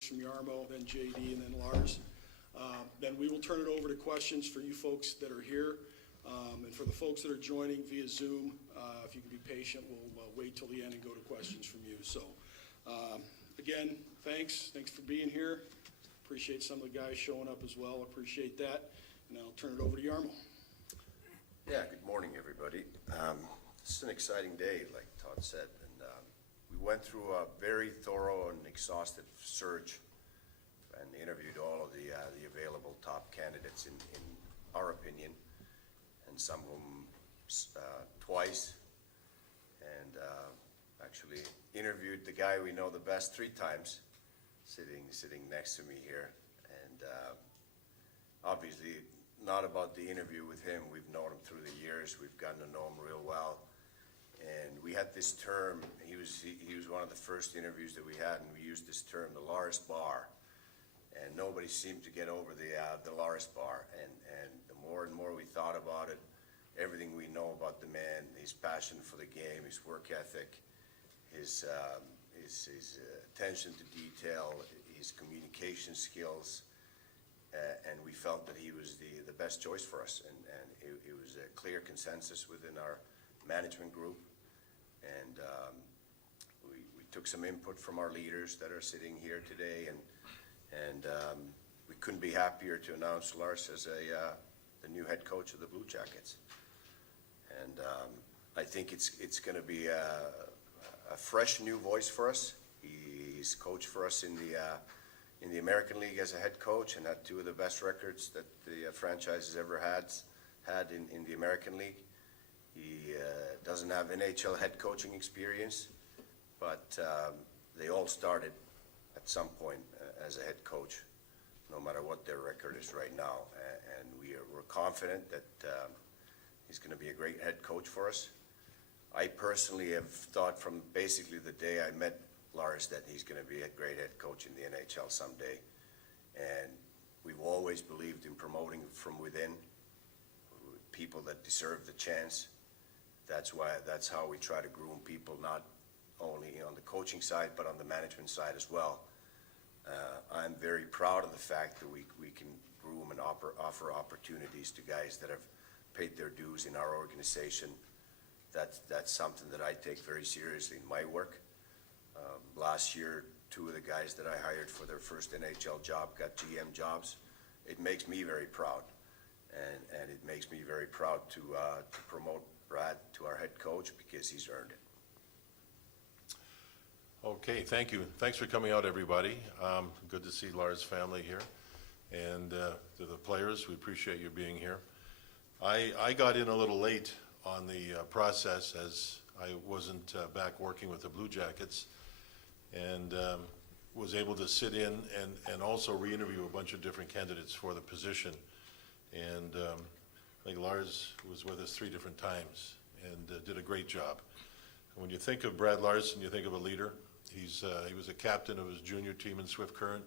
from Yarmo, then JD, and then Lars. Then we will turn it over to questions for you folks that are here. And for the folks that are joining via Zoom, if you can be patient, we'll wait till the end and go to questions from you. So again, thanks for being here. Appreciate some of the guys showing up as well. Appreciate that. And I'll turn it over to Yarmo. Yeah, good morning, everybody. This is an exciting day, like Todd said, and we went through a very thorough and exhaustive search and interviewed all of the available top candidates in our opinion, and some of them twice, and actually interviewed the guy we know the best 3 times, sitting next to me here, and obviously not about the interview with him. We've known him through the years. We've gotten to know him real well, and we had this term. He was one of the first interviews that we had, and we used this term, the Lars bar, and nobody seemed to get over the Lars bar. And the more and more we thought about it, everything we know about the man, his passion for the game, his work ethic, his attention to detail, his communication skills, and we felt that he was the best choice for us, and it was a clear consensus within our management group, and we took some input from our leaders that are sitting here today, and we couldn't be happier to announce Lars as the new head coach of the Blue Jackets. And I think it's going to be a fresh new voice for us. He's coached for us in the American League as a head coach, and had 2 of the best records that the franchise has ever had in the American League. He doesn't have NHL head coaching experience, but they all started at some point as a head coach, no matter what their record is right now. And we're confident that he's going to be a great head coach for us. I personally have thought from basically the day I met Lars that he's going to be a great head coach in the NHL someday. And we've always believed in promoting from within people that deserve the chance. That's how we try to groom people, not only on the coaching side, but on the management side as well. I'm very proud of the fact that we can groom and offer opportunities to guys that have paid their dues in our organization. That's something that I take very seriously in my work. Last year, 2 of the guys that I hired for their first NHL job got GM jobs. It makes me very proud, and it makes me very proud to promote Brad to our head coach, because he's earned it. Okay, thank you. Thanks for coming out, everybody. Good to see Lars' family here. And to the players, we appreciate you being here. I got in a little late on the process, as I wasn't back working with the Blue Jackets, and was able to sit in and also re-interview a bunch of different candidates for the position. And I think Lars was with us 3 different times and did a great job. And when you think of Brad Larsen, you think of a leader. He was a captain of his junior team in Swift Current.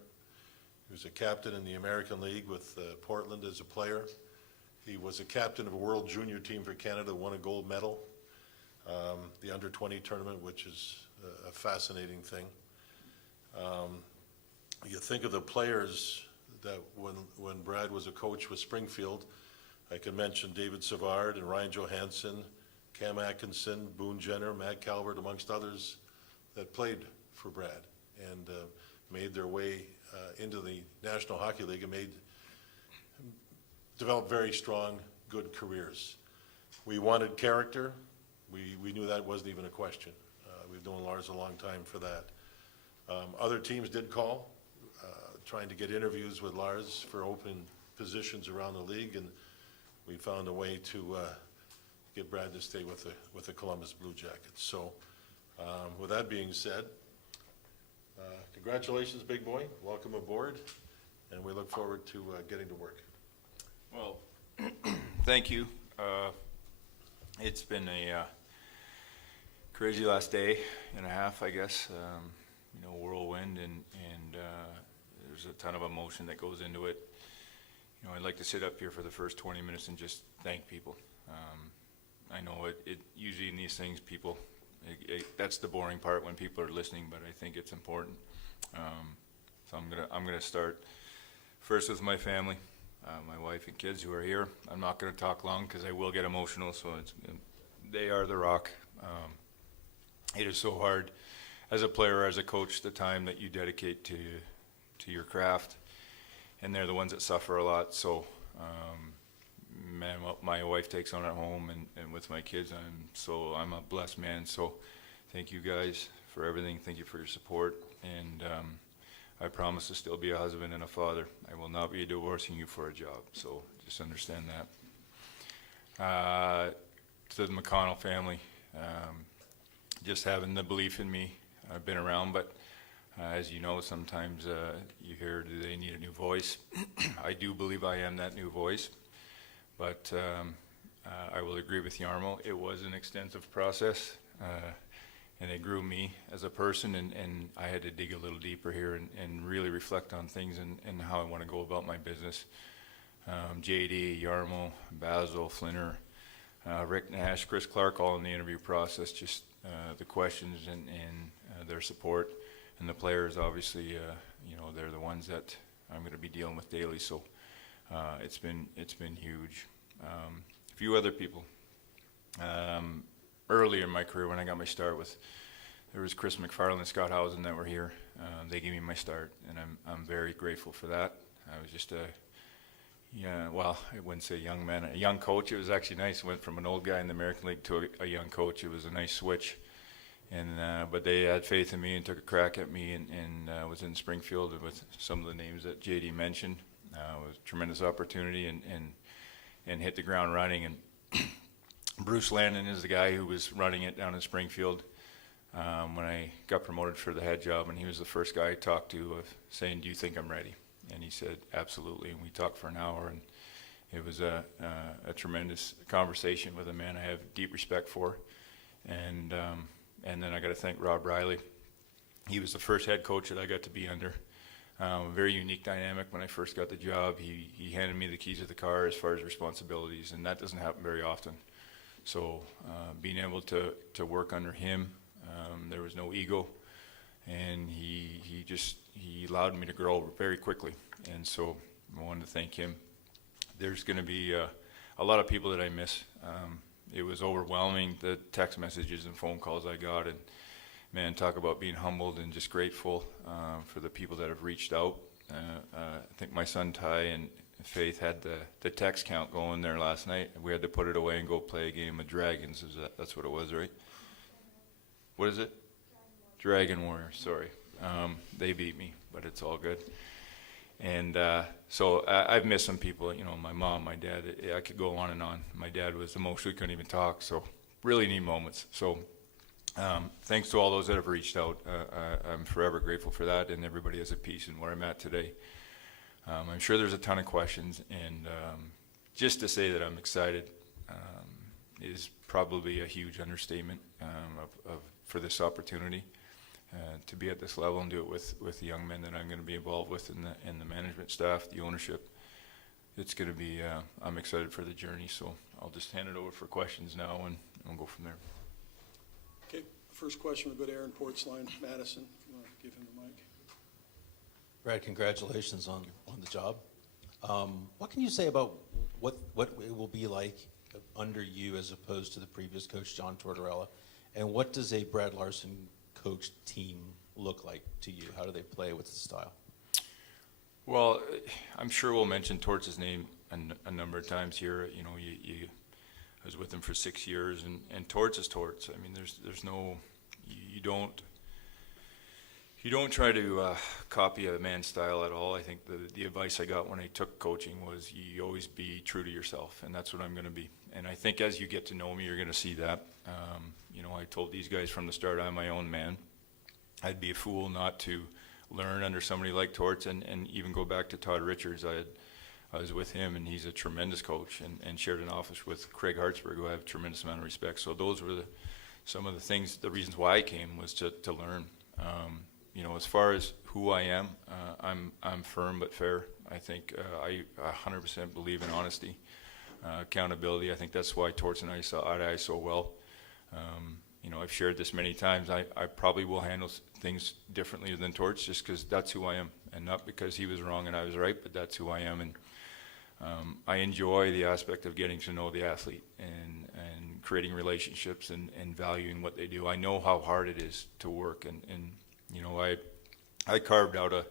He was a captain in the American League with Portland as a player. He was a captain of a World Junior team for Canada, won a gold medal, the under-20 tournament, which is a fascinating thing. You think of the players that when Brad was a coach with Springfield, I can mention David Savard and Ryan Johansson, Cam Atkinson, Boone Jenner, Matt Calvert, amongst others, that played for Brad and made their way into the National Hockey League and developed very strong, good careers. We wanted character. We knew that wasn't even a question. We've known Lars a long time for that. Other teams did call, trying to get interviews with Lars for open positions around the league, and we found a way to get Brad to stay with the Columbus Blue Jackets. So with that being said, congratulations, big boy. Welcome aboard, and we look forward to getting to work. Well, thank you. It's been a crazy last day and a half, I guess. Whirlwind, and there's a ton of emotion that goes into it. I'd like to sit up here for the first 20 minutes and just thank people. I know it usually in these things, people, that's the boring part when people are listening, but I think it's important. So I'm gonna start first with my family, my wife and kids who are here. I'm not gonna talk long because I will get emotional. So they are the rock. It is so hard as a player, as a coach, the time that you dedicate to your craft, and they're the ones that suffer a lot. So, man, what my wife takes on at home and with my kids, I'm a blessed man. So, thank you guys for everything. Thank you for your support, and I promise to still be a husband and a father. I will not be divorcing you for a job. So, just understand that. To the McConnell family, just having the belief in me. I've been around, but as you know, sometimes you hear, do they need a new voice? I do believe I am that new voice, but I will agree with Yarmo. It was an extensive process, and it grew me as a person, and I had to dig a little deeper here and really reflect on things and how I want to go about my business. JD, Yarmo, Basil, Flinner, Rick Nash, Chris Clark, all in the interview process, just the questions and their support, and the players, obviously, they're the ones that I'm going to be dealing with daily. So it's been huge. A few other people. Earlier in my career, when I got my start there was Chris McFarland and Scott Housen that were here. They gave me my start, and I'm very grateful for that. I was just I wouldn't say young man, a young coach. It was actually nice. I went from an old guy in the American League to a young coach. It was a nice switch. But they had faith in me and took a crack at me, and was in Springfield with some of the names that JD mentioned. It was a tremendous opportunity and hit the ground running. And Bruce Landon is the guy who was running it down in Springfield when I got promoted for the head job, and he was the first guy I talked to saying, do you think I'm ready? And he said, absolutely. And we talked for an hour, and it was a tremendous conversation with a man I have deep respect for. And then I got to thank Rob Riley. He was the first head coach that I got to be under. A very unique dynamic. When I first got the job, he handed me the keys to the car as far as responsibilities, and that doesn't happen very often. So being able to work under him, there was no ego, and he allowed me to grow very quickly. And so I wanted to thank him. There's going to be a lot of people that I miss. It was overwhelming, the text messages and phone calls I got, and man, talk about being humbled and just grateful for the people that have reached out. I think my son Ty and Faith had the text count going there last night. We had to put it away and go play a game of Dragons. That's what it was, right? What is it? Dragon Warrior, sorry. They beat me, but it's all good. And so I've missed some people, my mom, my dad. I could go on and on. My dad was emotional, couldn't even talk, so really neat moments. So thanks to all those that have reached out. I'm forever grateful for that, and everybody has a piece in where I'm at today. I'm sure there's a ton of questions, and just to say that I'm excited is probably a huge understatement for this opportunity. To be at this level and do it with the young men that I'm going to be involved with in the management staff, the ownership. It's going to be, I'm excited for the journey, so I'll just hand it over for questions now, and we'll go from there. Okay, first question will go to Aaron Portsline, Madison. If you want to give him the mic. Brad, congratulations on the job. What can you say about what it will be like under you as opposed to the previous coach, John Tortorella? And what does a Brad Larsen coach team look like to you? How do they play? What's the style? Well, I'm sure we'll mention Torts' name a number of times here. I was with him for 6 years, and Torts is Torts. I mean, there's no, you don't try to copy a man's style at all. I think the advice I got when I took coaching was you always be true to yourself, and that's what I'm going to be. And I think as you get to know me, you're going to see that. I told these guys from the start, I'm my own man. I'd be a fool not to learn under somebody like Torts, and even go back to Todd Richards. I was with him, and he's a tremendous coach, and shared an office with Craig Hartsburg, who I have a tremendous amount of respect. So those were some of the things, the reasons why I came was to learn. As far as who I am, I'm firm but fair. I think I 100% believe in honesty, accountability. I think that's why Torts and I saw eye to eye so well. I've shared this many times. I probably will handle things differently than Torts just because that's who I am. and not because he was wrong and I was right, but that's who I am. And I enjoy the aspect of getting to know the athlete and creating relationships and valuing what they do. I know how hard it is to work, and you know, I carved out a,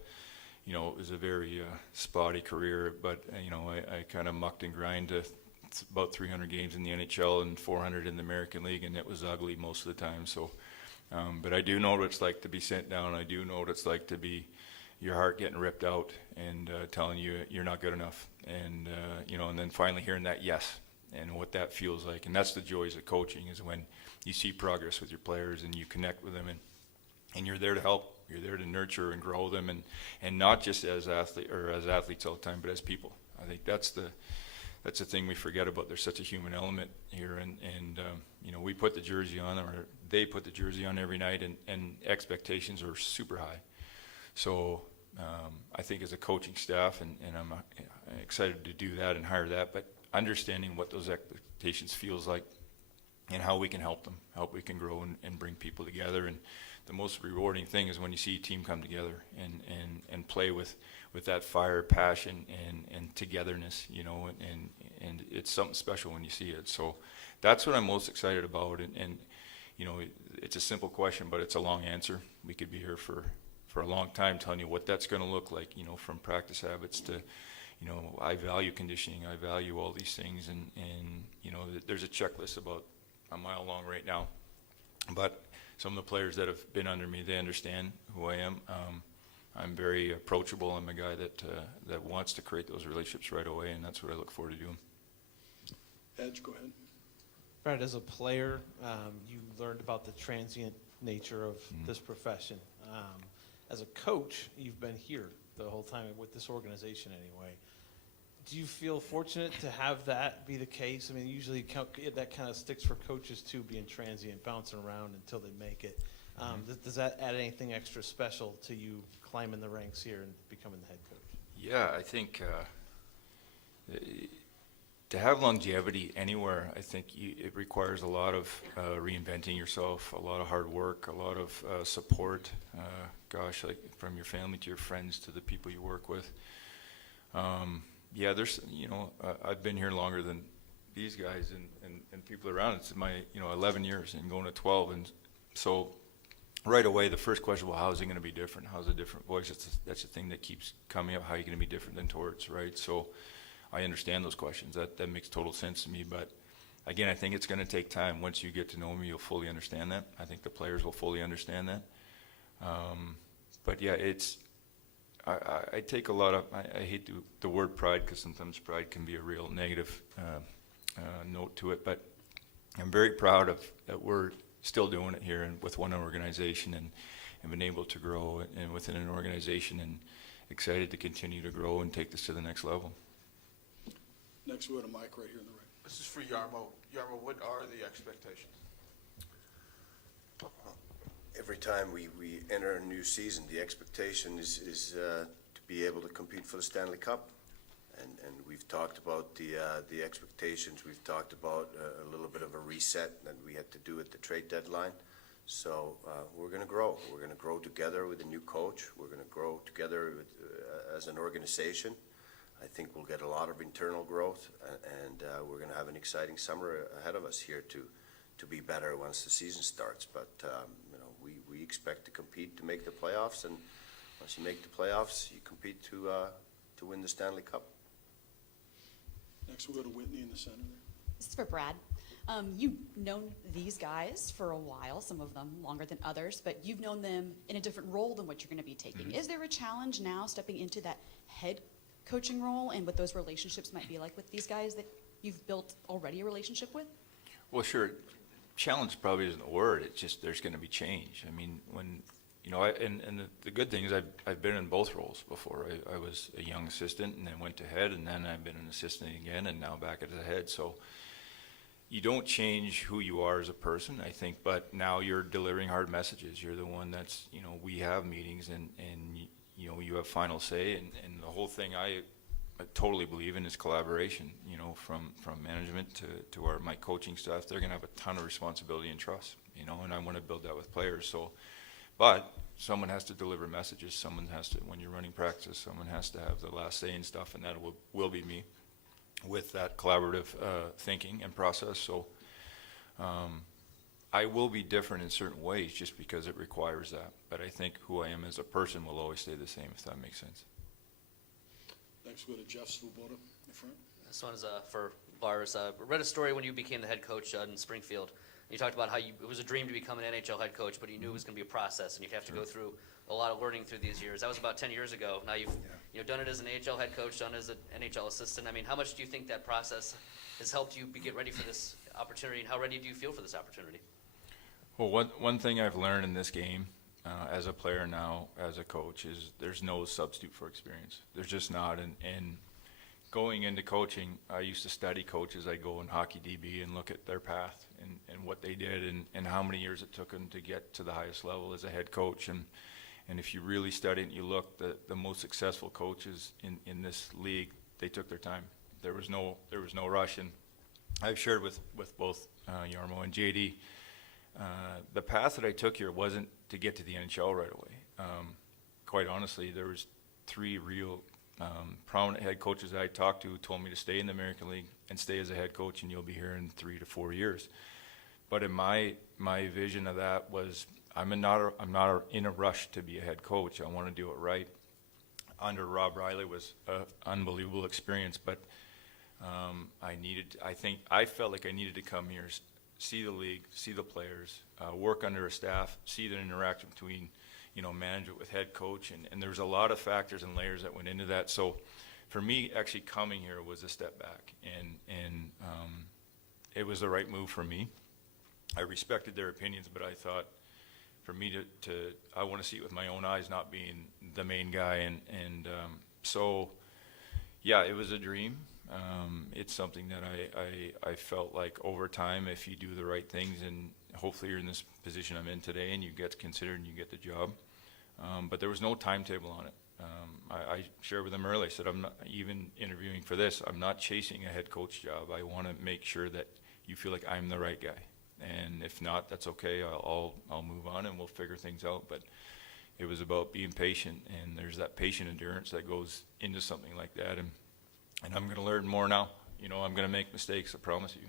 you know, it was a very spotty career, but you know, I kind of mucked and grind to about 300 games in the NHL and 400 in the American League, and it was ugly most of the time. So, but I do know what it's like to be sent down. I do know what it's like to be your heart getting ripped out and telling you you're not good enough, and you know, and then finally hearing that yes, and what that feels like. And that's the joys of coaching, is when you see progress with your players and you connect with them, and you're there to help. You're there to nurture and grow them, and not just as athletes all the time, but as people. I think that's the thing we forget about. There's such a human element here, and you know, we put the jersey on, or they put the jersey on every night, and expectations are super high. So I think as a coaching staff, and I'm excited to do that and hire that, but understanding what those expectations feels like and how we can help them, how we can grow and bring people together. And the most rewarding thing is when you see a team come together and play with that fire, passion, and togetherness, you know, and it's something special when you see it. So that's what I'm most excited about. And you know, it's a simple question, but it's a long answer. We could be here for a long time telling you what that's going to look like, you know, from practice habits to, you know, I value conditioning, I value all these things, and you know, there's a checklist about a mile long right now. But some of the players that have been under me, they understand who I am. I'm very approachable. I'm a guy that wants to create those relationships right away, and that's what I look forward to doing. Edge, go ahead. Brad, as a player, you learned about the transient nature of this profession. As a coach, you've been here the whole time with this organization anyway. Do you feel fortunate to have that be the case? I mean, usually that kind of sticks for coaches too, being transient, bouncing around until they make it. Does that add anything extra special to you climbing the ranks here and becoming the head coach? Yeah, I think to have longevity anywhere, I think it requires a lot of reinventing yourself, a lot of hard work, a lot of support. Gosh, like from your family to your friends to the people you work with. Yeah, there's, you know, I've been here longer than these guys and people around. It's my, you know, 11 years and going to 12, and so right away the first question, well, how is it going to be different? How's a different voice? That's the thing that keeps coming up. How are you going to be different than Torts, right? So I understand those questions. That makes total sense to me. But again, I think it's going to take time. Once you get to know me, you'll fully understand that. I think the players will fully understand that. But yeah, I take a lot of, I hate the word pride, because sometimes pride can be a real negative note to it, but I'm very proud of that we're still doing it here and with one organization, and been able to grow and within an organization, and excited to continue to grow and take this to the next level. Next, we have a mic right here in the right. This is for Yarmo. Yarmo, what are the expectations? Every time we enter a new season, the expectation is to be able to compete for the Stanley Cup. And we've talked about the expectations. We've talked about a little bit of a reset that we had to do at the trade deadline. So we're going to grow. We're going to grow together with a new coach. We're going to grow together as an organization. I think we'll get a lot of internal growth, and we're going to have an exciting summer ahead of us here to be better once the season starts. But you know, we expect to compete to make the playoffs, and once you make the playoffs, you compete to win the Stanley Cup. Next, we'll go to Whitney in the center there. This is for Brad. You've known these guys for a while, some of them longer than others, but you've known them in a different role than what you're going to be taking. Mm-hmm. Is there a challenge now stepping into that head coaching role, and what those relationships might be like with these guys that you've built already a relationship with? Well, sure. Challenge probably isn't a word. It's just there's going to be change. I mean, when, you know, and the good thing is I've been in both roles before. I was a young assistant and then went to head, and then I've been an assistant again, and now back as a head. So you don't change who you are as a person, I think, but now you're delivering hard messages. You're the one that's, you know, we have meetings, and you know, you have final say, and the whole thing I totally believe in is collaboration, you know, from management to my coaching staff. They're going to have a ton of responsibility and trust, you know, and I want to build that with players. So, but someone has to deliver messages, someone has to, when you're running practice, someone has to have the last say and stuff, and that will be me with that collaborative thinking and process. So I will be different in certain ways just because it requires that. But I think who I am as a person will always stay the same, if that makes sense. Next, we'll go to Jeff Svoboda in the front. This one is for Lars. I read a story when you became the head coach in Springfield. You talked about how it was a dream to become an NHL head coach, but you knew it was going to be a process, and you'd have to go through a lot of learning through these years. That was about 10 years ago. Now you've done it as an AHL head coach, done as an NHL assistant. I mean, how much do you think that process has helped you get ready for this opportunity, and how ready do you feel for this opportunity? Well, one thing I've learned in this game as a player now, as a coach, is there's no substitute for experience. There's just not. And going into coaching, I used to study coaches. I'd go in hockey DB and look at their path and what they did and how many years it took them to get to the highest level as a head coach. And if you really study it and you look, the most successful coaches in this league, they took their time. There was no rush. And I've shared with both Jarmo and JD, the path that I took here wasn't to get to the NHL right away. Quite honestly, there was 3 real prominent head coaches that I talked to who told me to stay in the American League and stay as a head coach, and you'll be here in 3 to 4 years. But in my vision of that was I'm not in a rush to be a head coach. I want to do it right. Under Rob Riley was an unbelievable experience, but I felt like I needed to come here, see the league, see the players, work under a staff, see the interaction between management with head coach, and there's a lot of factors and layers that went into that. So for me, actually coming here was a step back, and it was the right move for me. I respected their opinions, but I thought for me I want to see it with my own eyes, not being the main guy, and so yeah, it was a dream. It's something that I felt like over time, if you do the right things, and hopefully you're in this position I'm in today and you get considered and you get the job. But there was no timetable on it. I shared with them earlier, I said, I'm not even interviewing for this. I'm not chasing a head coach job. I want to make sure that you feel like I'm the right guy. And if not, that's okay. I'll move on and we'll figure things out. But it was about being patient, and there's that patient endurance that goes into something like that. And I'm going to learn more now. I'm going to make mistakes, I promise you.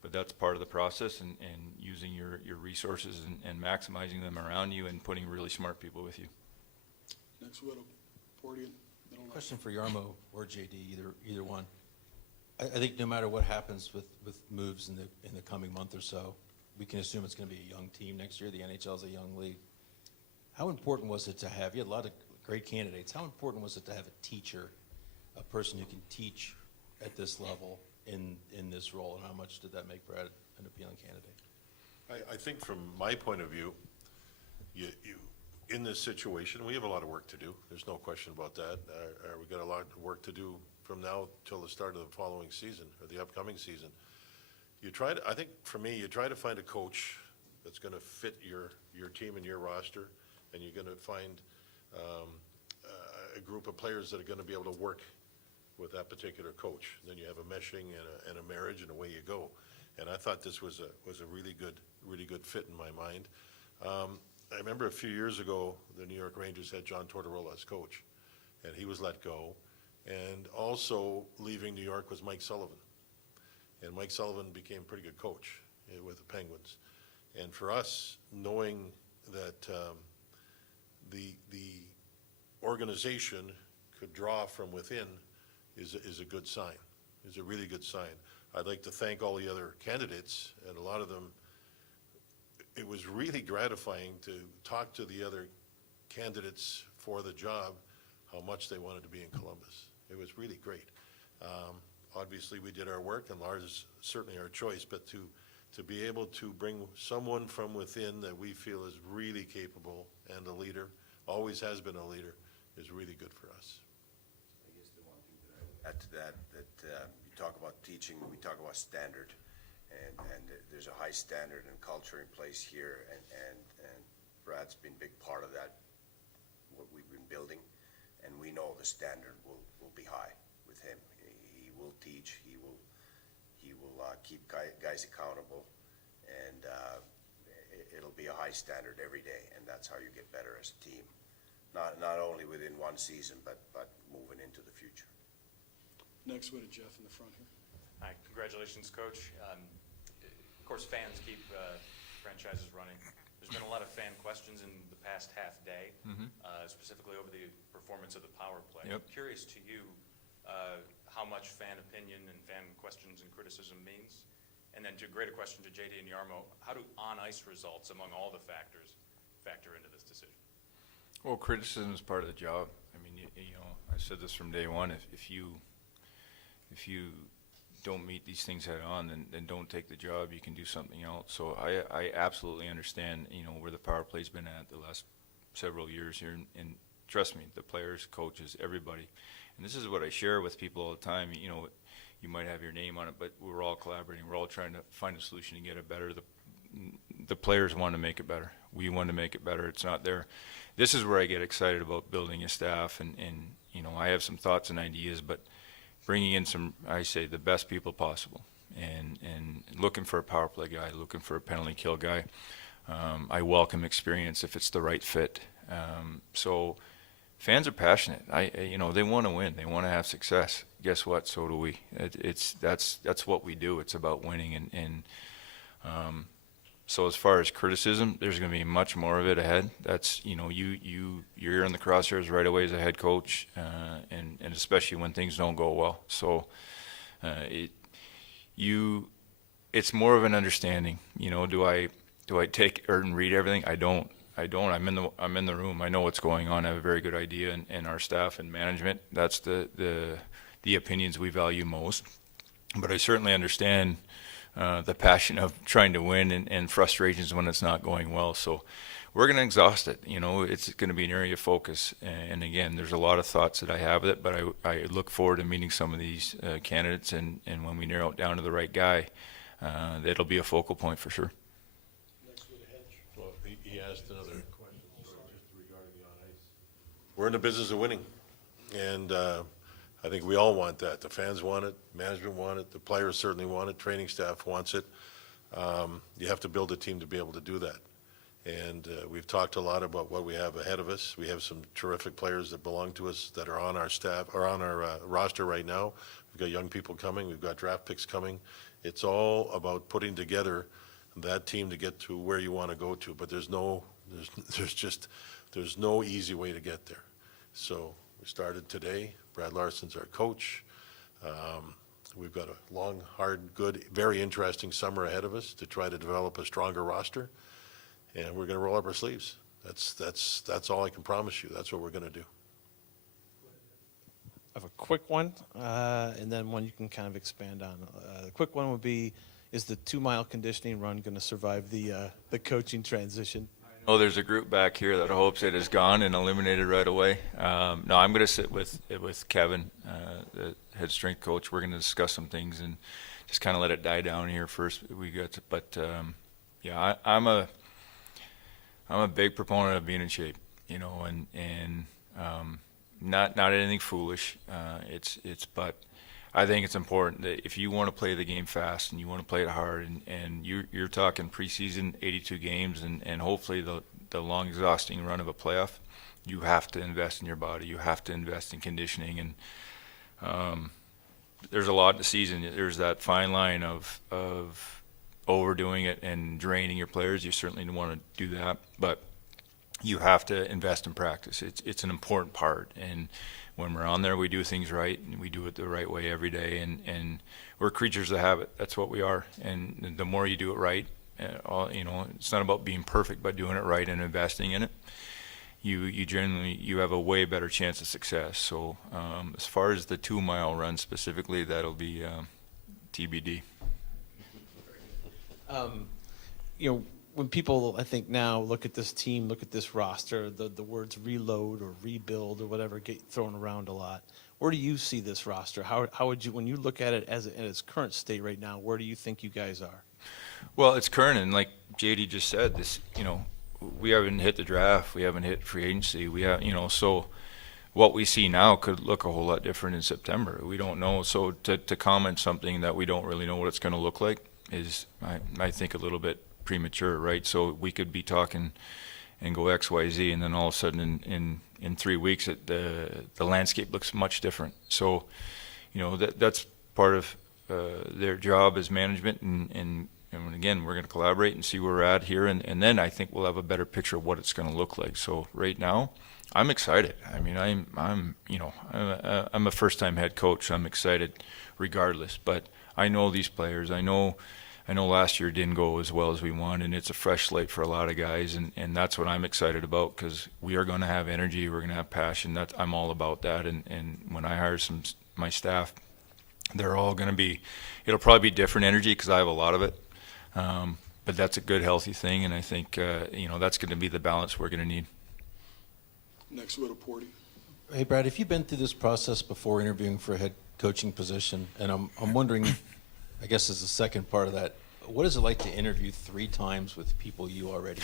But that's part of the process, and using your resources and maximizing them around you and putting really smart people with you. Next, we'll go to Portian, middle left. Question for Jarmo or JD, either one. I think no matter what happens with moves in the coming month or so, we can assume it's going to be a young team next year. The NHL is a young league. How important was it to have, you had a lot of great candidates, how important was it to have a teacher, a person who can teach at this level in this role, and how much did that make Brad an appealing candidate? I think from my point of view, you in this situation, we have a lot of work to do. There's no question about that. We got a lot of work to do from now till the start of the following season, or the upcoming season. I think for me, you try to find a coach that's going to fit your team and your roster, and you're going to find a group of players that are going to be able to work with that particular coach. Then you have a meshing and a marriage, and away you go. And I thought this was a really good fit in my mind. I remember a few years ago, the New York Rangers had John Tortorella as coach, and he was let go. And also leaving New York was Mike Sullivan. And Mike Sullivan became a pretty good coach with the Penguins. And for us, knowing that the organization could draw from within is a good sign, is a really good sign. I'd like to thank all the other candidates, and a lot of them, it was really gratifying to talk to the other candidates for the job, how much they wanted to be in Columbus. It was really great. Obviously, we did our work, and Lars is certainly our choice, but to be able to bring someone from within that we feel is really capable and a leader, always has been a leader, is really good for us. I guess the one thing that I would add to that you talk about teaching, we talk about standard, and there's a high standard and culture in place here, and Brad's been a big part of that, what we've been building, and we know the standard will be high with him. He will teach, he will keep guys accountable, and it'll be a high standard every day, and that's how you get better as a team. Not only within one season, but moving into the future. Next, we have Jeff in the front here. Hi, congratulations, Coach. Of course, fans keep franchises running. There's been a lot of fan questions in the past half day, specifically over the performance of the power play. Yep. Curious to you how much fan opinion and fan questions and criticism means. And then to a greater question to JD and Yarmo, how do on-ice results among all the factors factor into this decision? Well, criticism is part of the job. I mean, you know, I said this from day one. If you don't meet these things head on, then don't take the job. You can do something else. So I absolutely understand, you know, where the power play's been at the last several years here. And trust me, the players, coaches, everybody. And this is what I share with people all the time. You know, you might have your name on it, but we're all collaborating. We're all trying to find a solution to get it better. The players want to make it better. We want to make it better. It's not there. This is where I get excited about building a staff, and you know, I have some thoughts and ideas, but bringing in some, I say, the best people possible, and looking for a power play guy, looking for a penalty kill guy. I welcome experience if it's the right fit. So fans are passionate. You know, they want to win. They want to have success. Guess what? So do we. That's what we do. It's about winning, and so as far as criticism, there's going to be much more of it ahead. That's, you know, you're in the crosshairs right away as a head coach, and especially when things don't go well. So it's more of an understanding. You know, do I take and read everything? I don't. I'm in the room. I know what's going on. I have a very good idea, and our staff and management, that's the opinions we value most. But I certainly understand the passion of trying to win and frustrations when it's not going well. So we're going to exhaust it. You know, it's going to be an area of focus. And again, there's a lot of thoughts that I have with it, but I look forward to meeting some of these candidates, and when we narrow it down to the right guy, that'll be a focal point for sure. Well, he asked another question just regarding the on-ice. We're in the business of winning, and I think we all want that. The fans want it, management want it, the players certainly want it, training staff wants it. You have to build a team to be able to do that. And we've talked a lot about what we have ahead of us. We have some terrific players that belong to us that are on our staff, or on our roster right now. We've got young people coming, we've got draft picks coming. It's all about putting together that team to get to where you want to go to, but there's no easy way to get there. So we started today. Brad Larsen's our coach. We've got a long, hard, good, very interesting summer ahead of us to try to develop a stronger roster, and we're going to roll up our sleeves. That's all I can promise you. That's what we're going to do. I have a quick one, and then one you can kind of expand on. The quick one would be, is the 2-mile conditioning run going to survive the coaching transition? Oh, there's a group back here that hopes it is gone and eliminated right away. No, I'm going to sit with Kevin, the head strength coach. We're going to discuss some things and just kind of let it die down here first. Yeah, I'm a big proponent of being in shape, you know, and not anything foolish. But I think it's important that if you want to play the game fast and you want to play it hard, and you're talking preseason 82 games and hopefully the long exhausting run of a playoff, you have to invest in your body. You have to invest in conditioning, and there's a lot in the season. There's that fine line of overdoing it and draining your players. You certainly don't want to do that, but you have to invest in practice. It's an important part, and when we're on there, we do things right, and we do it the right way every day, and we're creatures of habit. That's what we are, and the more you do it right, you know, it's not about being perfect, but doing it right and investing in it. You have a way better chance of success. So as far as the 2-mile run specifically, that'll be TBD. You know, when people, I think now, look at this team, look at this roster, the words reload or rebuild or whatever get thrown around a lot. Where do you see this roster? How would you, when you look at it in its current state right now, where do you think you guys are? Well, it's current, and like JD just said, this, you know, we haven't hit the draft, we haven't hit free agency, we have, you know, so what we see now could look a whole lot different in September. We don't know. So to comment something that we don't really know what it's going to look like is, I think, a little bit premature, right? So we could be talking and go X, Y, Z, and then all of a sudden in 3 weeks, the landscape looks much different. So, that's part of their job as management, and again, we're going to collaborate and see where we're at here, and then I think we'll have a better picture of what it's going to look like. So right now, I'm excited. I mean, I'm a first-time head coach. I'm excited regardless, but I know these players. I know last year didn't go as well as we wanted, and it's a fresh slate for a lot of guys, and that's what I'm excited about, because we are going to have energy, we're going to have passion. I'm all about that, and when I hire my staff, they're all going to be, it'll probably be different energy because I have a lot of it, but that's a good, healthy thing, and I think, that's going to be the balance we're going to need. Next, we go to Porty. Hey, Brad, have you been through this process before interviewing for a head coaching position? And I'm wondering, I guess as the second part of that, what is it like to interview 3 times with people you already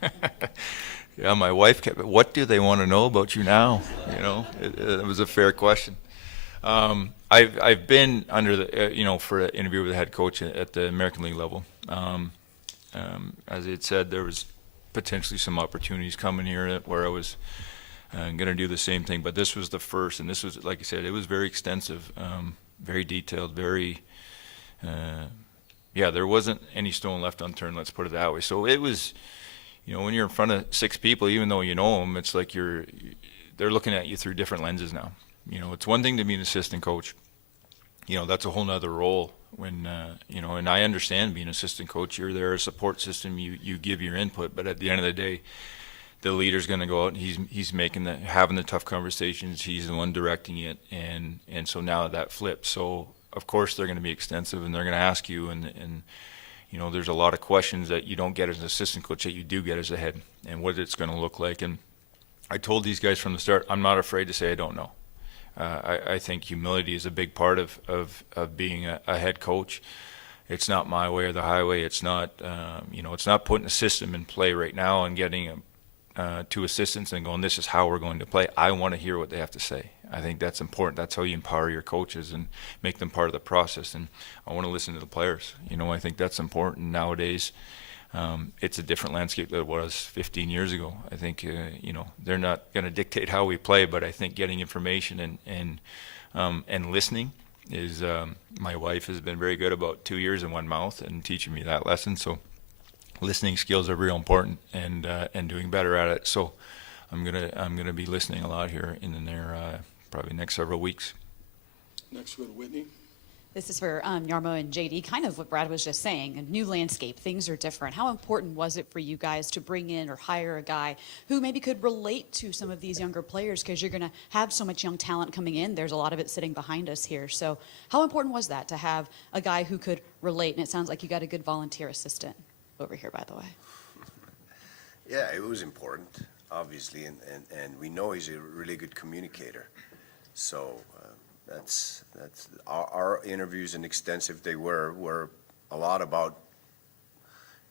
know? Yeah, my wife kept, what do they want to know about you now? It was a fair question. I've been under the, for an interview with a head coach at the American League level. As it said, there was potentially some opportunities coming here where I was going to do the same thing, but this was the first, and this was, like I said, it was very extensive, very detailed, very, there wasn't any stone left unturned, let's put it that way. So it was, when you're in front of 6 people, even though you know them, it's like they're looking at you through different lenses now. It's one thing to be an assistant coach. That's a whole nother role when, and I understand being an assistant coach, you're there, a support system, you give your input, but at the end of the day, the leader's going to go out and he's having the tough conversations, he's the one directing it, and so now that flips. So of course they're going to be extensive, and they're going to ask you, and there's a lot of questions that you don't get as an assistant coach that you do get as a head, and what it's going to look like. And I told these guys from the start, I'm not afraid to say I don't know. I think humility is a big part of being a head coach. It's not my way or the highway. It's not, it's not putting a system in play right now and getting 2 assistants and going, this is how we're going to play. I want to hear what they have to say. I think that's important. That's how you empower your coaches and make them part of the process. And I want to listen to the players. I think that's important nowadays. It's a different landscape than it was 15 years ago. I think, they're not going to dictate how we play, but I think getting information and listening is, my wife has been very good about 2 ears and 1 mouth and teaching me that lesson. So listening skills are real important, and doing better at it. So I'm gonna be listening a lot here in the probably next several weeks. Next, we go to Whitney. This is for Yarmo and JD, kind of what Brad was just saying, a new landscape, things are different. How important was it for you guys to bring in or hire a guy who maybe could relate to some of these younger players, because you're going to have so much young talent coming in? There's a lot of it sitting behind us here. So how important was that to have a guy who could relate? And it sounds like you got a good volunteer assistant over here, by the way. Yeah, it was important, obviously, and we know he's a really good communicator. So that's our interviews, and extensive they were a lot about,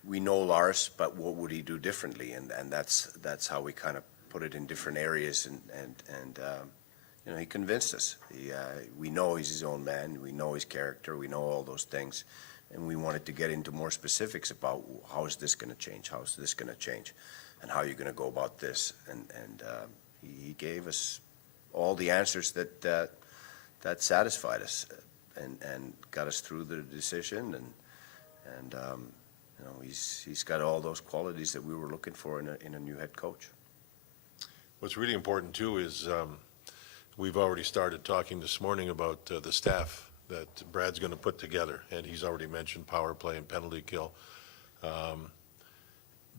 we know Lars, but what would he do differently, and that's how we kind of put it in different areas, and he convinced us. We know he's his own man, we know his character, we know all those things, and we wanted to get into more specifics about how is this going to change, how is this going to change, and how you're going to go about this, and he gave us all the answers that satisfied us and got us through the decision, and he's got all those qualities that we were looking for in a new head coach. What's really important too is we've already started talking this morning about the staff that Brad's going to put together, and he's already mentioned power play and penalty kill.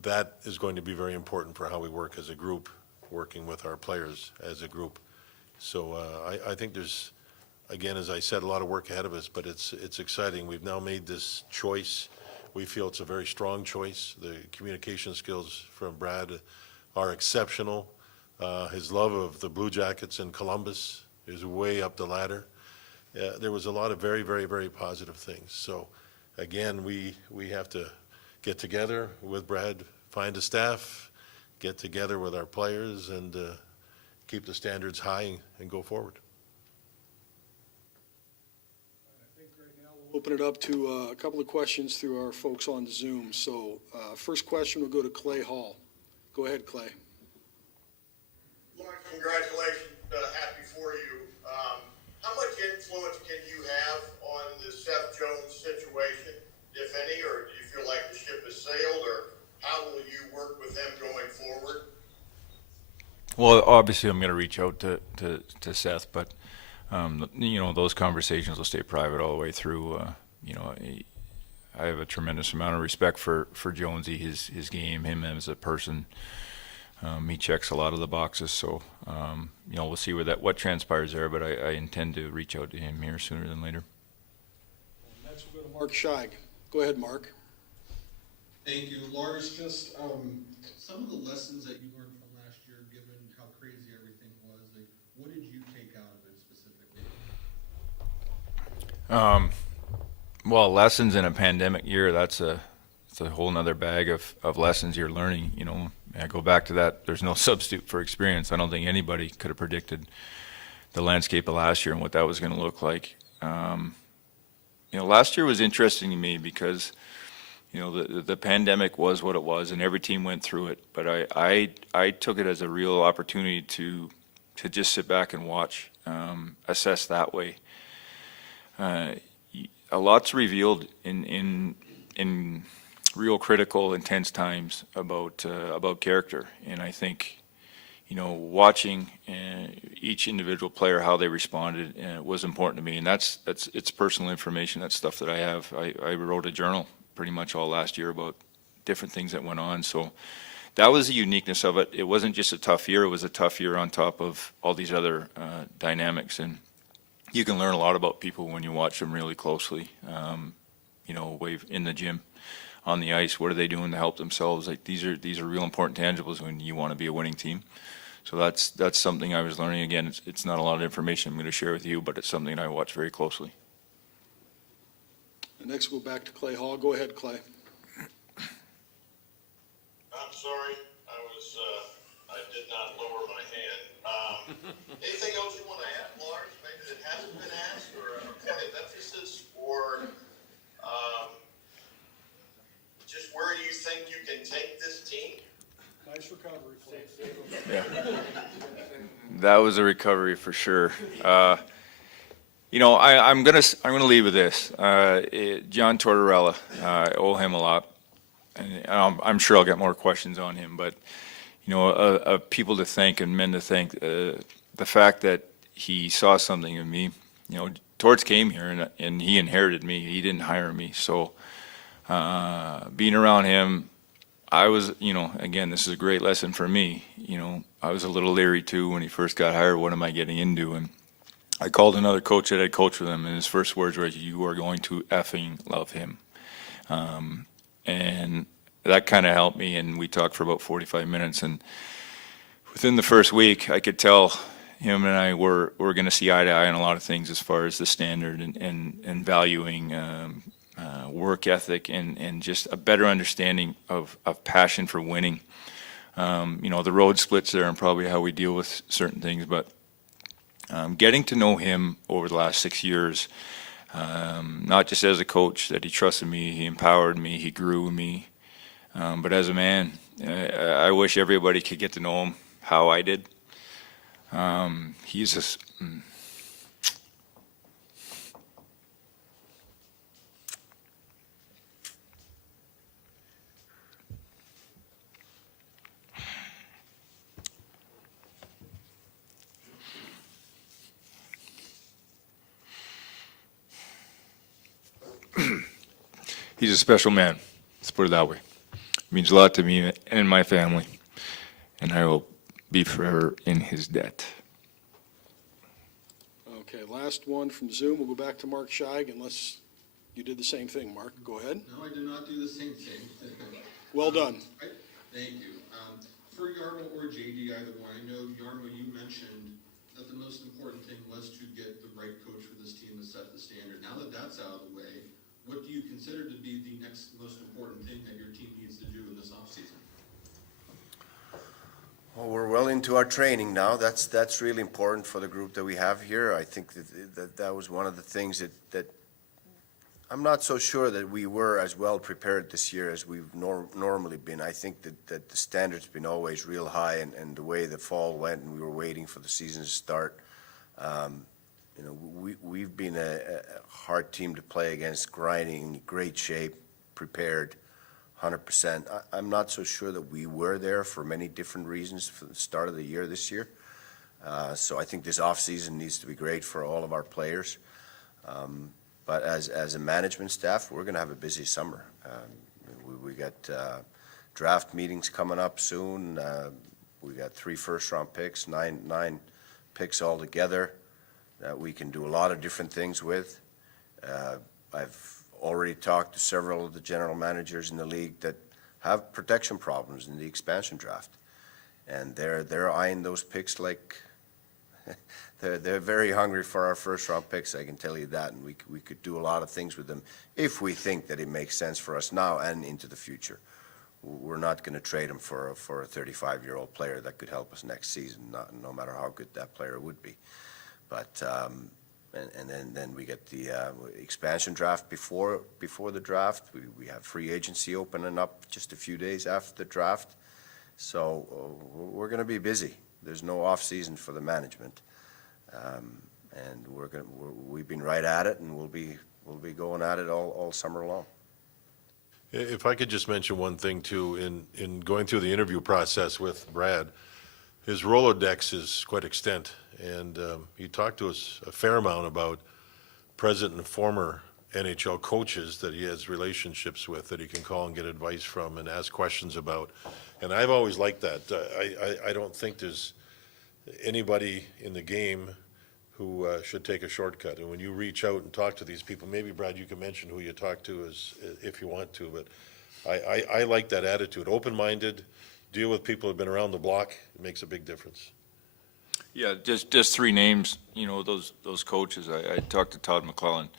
That is going to be very important for how we work as a group, working with our players as a group. So I think there's, again, as I said, a lot of work ahead of us, but it's exciting. We've now made this choice. We feel it's a very strong choice. The communication skills from Brad are exceptional. His love of the Blue Jackets in Columbus is way up the ladder. There was a lot of very, very, very positive things. So again, we have to get together with Brad, find a staff, get together with our players, and keep the standards high and go forward. I think right now we'll open it up to a couple of questions through our folks on Zoom. So first question will go to Clay Hall. Go ahead, Clay. Lawrence, congratulations. Happy for you. How much influence can you have on the Seth Jones situation, if any, or do you feel like the ship has sailed, or how will you work with them going forward? Well, obviously, I'm going to reach out to Seth, but those conversations will stay private all the way through. I have a tremendous amount of respect for Jonesy, his game, him as a person. He checks a lot of the boxes, so we'll see what transpires there. But I intend to reach out to him here sooner than later. Next we'll go to Mark Scheig. Go ahead, Mark. Thank you, Lars. Just some of the lessons that you learned from last year, given how crazy everything was. Like, what did you take out of it specifically? Well, lessons in a pandemic year, it's a whole nother bag of lessons you're learning. I go back to that. There's no substitute for experience. I don't think anybody could have predicted the landscape of last year and what that was going to look like. Last year was interesting to me because, the pandemic was what it was, and every team went through it. But I took it as a real opportunity to just sit back and watch, assess that way. A lot's revealed in real critical, intense times about character, and I think watching each individual player, how they responded, was important to me, and it's personal information. That's stuff that I have. I wrote a journal pretty much all last year about different things that went on. So that was the uniqueness of it. It wasn't just a tough year. It was a tough year on top of all these other dynamics, and you can learn a lot about people when you watch them really closely. In the gym, on the ice, what are they doing to help themselves? Like these are real important tangibles when you want to be a winning team. So that's something I was learning. Again, it's not a lot of information I'm going to share with you, but it's something I watch very closely. And next we'll go back to Clay Hall. Go ahead, Clay. I'm sorry, I did not lower my hand. Anything else you want to add, Lars? Maybe that hasn't been asked, or a point of emphasis, or just where do you think you can take this team? Nice recovery, Clay. Yeah, that was a recovery for sure. I'm gonna leave with this. John Tortorella, I owe him a lot, and I'm sure I'll get more questions on him. But people to thank and men to thank. The fact that he saw something in me. Torts came here and he inherited me. He didn't hire me. So being around him, I was, again, this is a great lesson for me. I was a little leery too when he first got hired. What am I getting into? And I called another coach that I'd coached with him, and his first words were, "You are going to effing love him." And that kind of helped me, and we talked for about 45 minutes. And within the first week, I could tell him and I were going to see eye to eye on a lot of things as far as the standard and valuing work ethic and just a better understanding of passion for winning. The road splits there and probably how we deal with certain things, but getting to know him over the last 6 years, not just as a coach, that he trusted me, he empowered me, he grew me, but as a man, I wish everybody could get to know him how I did. He's just... He's a special man, let's put it that way. It means a lot to me and my family, and I will be forever in his debt. Okay, last one from Zoom. We'll go back to Mark Scheig unless you did the same thing, Mark. Go ahead. No, I did not do the same thing. Well done. Thank you. For Yarmo or JD, either one, I know, Yarmo, you mentioned that the most important thing was to get the right coach for this team to set the standard. Now that that's out of the way, what do you consider to be the next most important thing that your team needs to do in this offseason? Well, we're well into our training now. That's really important for the group that we have here. I think that was one of the things that I'm not so sure that we were as well prepared this year as we've normally been. I think that the standard's been always real high, and the way the fall went, and we were waiting for the season to start. You know, we've been a hard team to play against, grinding, great shape, prepared, 100%. I'm not so sure that we were there for many different reasons for the start of the year this year. So I think this offseason needs to be great for all of our players. But as a management staff, we're going to have a busy summer. We got draft meetings coming up soon. We got 3 first-round picks, nine picks altogether that we can do a lot of different things with. I've already talked to several of the general managers in the league that have protection problems in the expansion draft, and they're eyeing those picks like they're very hungry for our first-round picks. I can tell you that, and we could do a lot of things with them if we think that it makes sense for us now and into the future. We're not going to trade them for a 35-year-old player that could help us next season, no matter how good that player would be. But and then we get the expansion draft before the draft. We have free agency opening up just a few days after the draft. So we're going to be busy. There's no off season for the management, and we've been right at it, and we'll be going at it all summer long. If I could just mention one thing too, in going through the interview process with Brad, his Rolodex is quite extent, and he talked to us a fair amount about present and former NHL coaches that he has relationships with, that he can call and get advice from and ask questions about. And I've always liked that. I don't think there's anybody in the game who should take a shortcut. And when you reach out and talk to these people, maybe, Brad, you can mention who you talk to if you want to, but I like that attitude. Open-minded, deal with people who have been around the block. It makes a big difference. Yeah, just 3 names, you know, those coaches. I talked to Todd McClellan,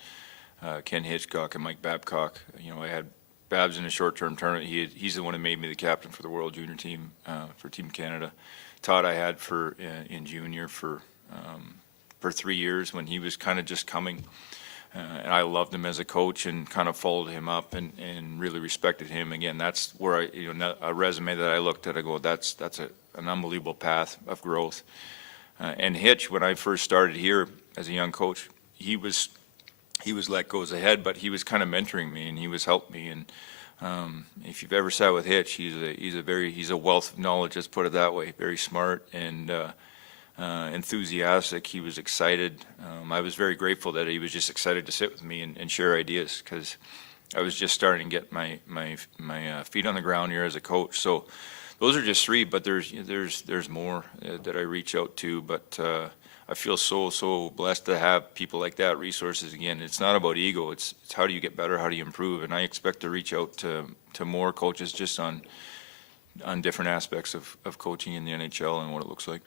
Ken Hitchcock, and Mike Babcock. You know, I had Babs in a short-term tournament. He's the one who made me the captain for the World Junior team, for Team Canada. Todd I had in junior for 3 years when he was kind of just coming. And I loved him as a coach and kind of followed him up and really respected him. Again, that's where a resume that I looked at, I go, that's an unbelievable path of growth. And Hitch, when I first started here as a young coach, he was let go as a head, but he was kind of mentoring me and he was helping me. And if you've ever sat with Hitch, he's a wealth of knowledge. Let's put it that way. Very smart and enthusiastic. He was excited. I was very grateful that he was just excited to sit with me and share ideas, because I was just starting to get my feet on the ground here as a coach. So those are just 3, but there's more that I reach out to. But I feel so blessed to have people like that, resources. Again, it's not about ego. It's how do you get better, how do you improve, and I expect to reach out to more coaches just on different aspects of coaching in the NHL and what it looks like.